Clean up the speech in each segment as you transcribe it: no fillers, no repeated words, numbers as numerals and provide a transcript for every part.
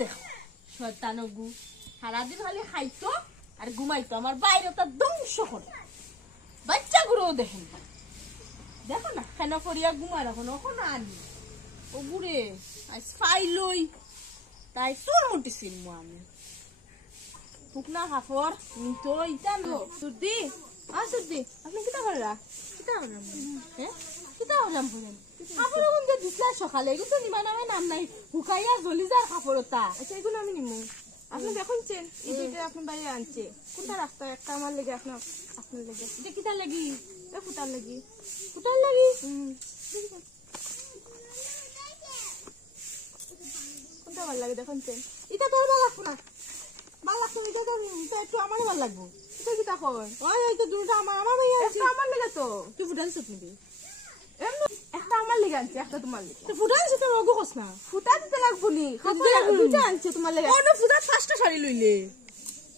দেখো শয়তানো গু সারাদিন খালি খাইতো আর ঘুমাইতো আমার বাইরে তার ধ্বংস করে বাচ্চাগুলোও দেখেন না দেখো না কেন করিয়া ঘুমায় এখন ওখানে আনি ও বুড়ে আজ ফাইলই তাই চুল মুটিছিল আমি শুকনা কাপড় তো ইটা নো সুরদি সুরদি আপনি কিতা করলা কিতা করলাম হ্যাঁ কিতা করলাম বলেন কাপড় কোনটা দিছলা সকালে এগুলো তো নিবা নামে নাম নাই হুকাইয়া জ্বলি যার কাপড়টা আচ্ছা এগুলো আমি নিমু আপনি দেখুনছেন এই দুইটা আপনি বাইরে আনছে কোনটা রাস্তা একটা আমার লেগে আপনার লেগে এটা কিতা লাগি এ ফুটার লাগি ফুটার লাগি কোনটা ভালো লাগে দেখুনছেন এটা তোর ভালো লাগবো না ভালো লাগতো এটা তো একটু আমারই ভালো লাগবো এটা কি তখন ওই তো দুটো আমার ভাই একটা আমার লেগে তো তুই ফুটা দিছিস নাকি এমনি একটা আমার লেগে আনছে একটা তোমার লেগে তো ফুটা দিছিস তোর অগো কস না ফুটা দিতে লাগবো নি দুইটা আনছে তোমার লেগে অন্য ফুটা 5টা শাড়ি লইলে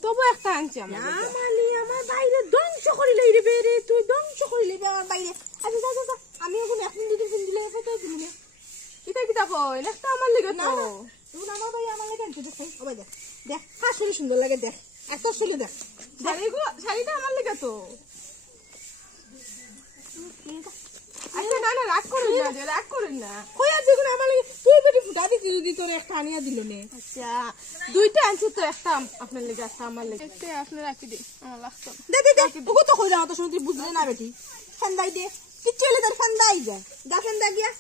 তবু একটা আনছে আমার আমালি আমার বাইরে ধ্বংস করিলে রে বেরে তুই ধ্বংস করিলে আমার বাইরে আচ্ছা যা যা আমি এখন এখন দুটো ফোন দিলে কত দিলে এটা কি তখন একটা আমার লেগে তো এখন আমার ভাই আমার লাগে আনছে দেখ ও ভাই দেখ দেখ আসলে সুন্দর লাগে দেখ এত আসলে দেখ শাড়িটা আমার লেগে তো আচ্ছা না না রাগ করেন না কই আছে কোন আমার লাগে তুই বেটি ফুটা দিছিস যদি তোর একটা আনিয়া দিল নে আচ্ছা দুইটা আনছে তো একটা আপনার লেগে একটা আমার লেগে একটা আপনি রাখি দে আমার লাগতো দে দে দে ওগো তো কই না তো শুনতে বুঝলে না বেটি ফান্দাই দে কিচ্ছু হলে তোর ফান্দাই যা ফেন্দা গিয়া